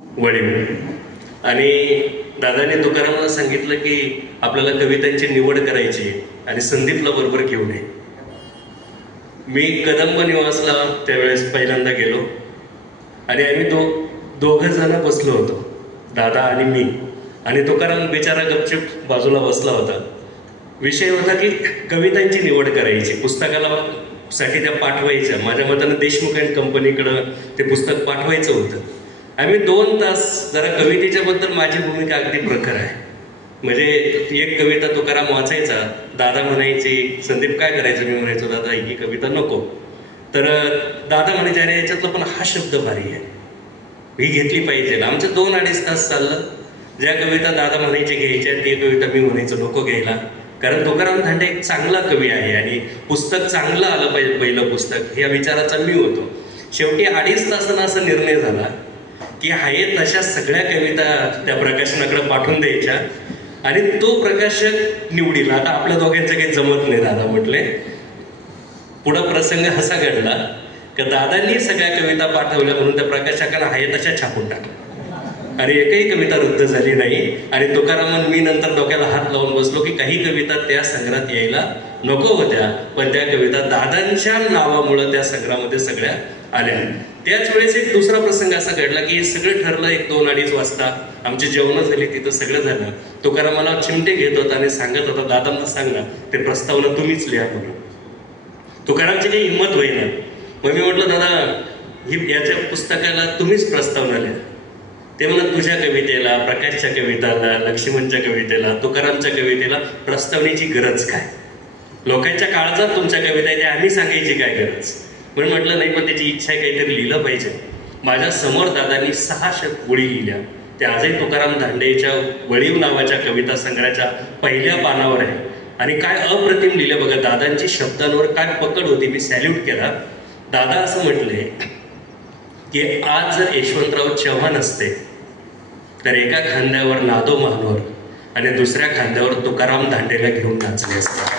वडील आणि दादाने तुकारामांना सांगितलं की आपल्याला कवितांची निवड करायची आणि संदीपला बरोबर घेऊन ये. मी कदंब निवासला त्यावेळेस पहिल्यांदा गेलो आणि आम्ही दोघं जण बसलो होतो, दादा आणि मी. आणि तुकाराम बिचारा गपचूप बाजूला बसला होता. विषय होता की कवितांची निवड करायची, पुस्तकाला साठी त्या पाठवायच्या. माझ्या मतानं देशमुख अँड कंपनीकडं ते पुस्तक पाठवायचं होतं. आम्ही 2 तास जरा कवितेच्या बद्दल माझी भूमिका अगदी प्रखर आहे. म्हणजे एक कविता तुकाराम वाचायचा, दादा म्हणायची संदीप काय करायचं, मी म्हणायचो दादा ही कविता नको. तर दादा म्हणायचे अरे याच्यातला पण हा शब्द भारी आहे, ही घेतली पाहिजे. आमचं 2-2.5 तास चाललं. ज्या कविता दादा म्हणायचे घ्यायच्या ती कविता मी म्हणायचो नको घ्यायला, कारण तुकाराम धांडे एक चांगला कवी आहे आणि पुस्तक चांगलं आलं पाहिजे, पहिलं पुस्तक, या विचाराचा मी होतो. शेवटी 2.5 तासांना असा निर्णय झाला की आहे तशा सगळ्या कविता त्या प्रकाशनाकडे पाठवून द्यायच्या आणि तो प्रकाशक निवडीला. आता आपल्या दोघांचं काही जमत नाही दादा म्हटले. पुढं प्रसंग असा घडला की दादांनी सगळ्या कविता पाठवल्या म्हणून त्या प्रकाशकांना आहे तशा छापून टाकल्या आणि एकही कविता रद्द झाली नाही. आणि तुकारामन मी नंतर डोक्याला हात लावून बसलो की काही कविता त्या संग्रहात यायला नको होत्या, पण त्या कविता दादांच्या नावामुळं त्या संग्रहामध्ये सगळ्या आल्या. त्याच वेळेस एक दुसरा प्रसंग असा घडला की सगळं ठरलं. 1-2-2.5 वाजता आमची जेवणं झाली, तिथं सगळं झालं. तुकाराम मला चिमटे घेत होता आणि सांगत होता दादांना सांग ना ते प्रस्तावना तुम्हीच लिहा म्हणून. तुकारामची काही हिंमत होईना. मग मी म्हटलं दादा याच्या पुस्तकाला तुम्हीच प्रस्तावना लिहा. ते म्हणत तुझ्या कवितेला, प्रकाशच्या कवितेला, लक्ष्मणच्या कवितेला, तुकारामच्या कवितेला प्रस्तावनेची गरज काय, लोकांच्या काळजात तुमच्या कविता आहे, आम्ही सांगायची काय गरज. म्हणून म्हटलं नाही, पण त्याची इच्छा आहे काहीतरी लिहिलं पाहिजे. माझ्या समोर दादांनी 6 ओळी लिहिल्या. त्या आजही तुकाराम धांडेच्या वळीव नावाच्या कविता संग्रहाच्या पहिल्या पानावर आहे. आणि काय अप्रतिम लिहिलं बघा. दादांची शब्दांवर काय पकड होती, मी सॅल्यूट केला. दादा असं म्हटले की आज जर यशवंतराव चव्हाण असते तर एका खांद्यावर नादो महानोर आणि दुसऱ्या खांद्यावर तुकाराम धांडेला घेऊन नाचले असते.